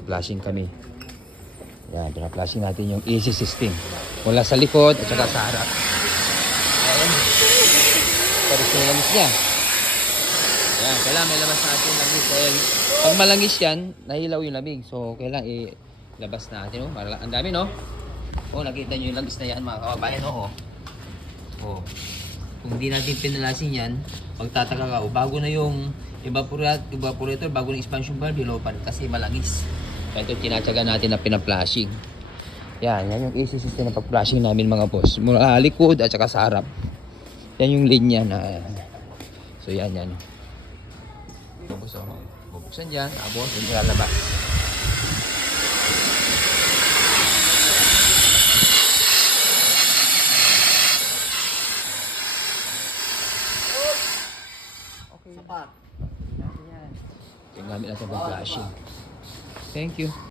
Flashing kami. Yan, pina-flashing natin yung AC system. Mula sa likod at saka sa harap. Ayan. Paris yung langis niya. Yan, kailangan may labas natin yung langis. Dahil pag malangis yan, nahilaw yung lamig. So, kailangan ilabas natin. Oh. Ang dami, no? Oh, nakita nyo yung langis na yan, mga kababayan. Oh. Kung di natin pinalasin yan, pagtataka ka, bago na yung evaporator, bago ng expansion valve, hilopan kasi malangis. Kaya ito, tinatsaga natin na pina-flashing. Yan yung AC system na pag-flashing namin mga boss. Mula likod at saka sa harap. Yan yung linya na. So yan. Tapos bubuksan dyan, tapos yung ilalabas. Okay. Sapat. Yung gamit natin pag-flashing. Thank you.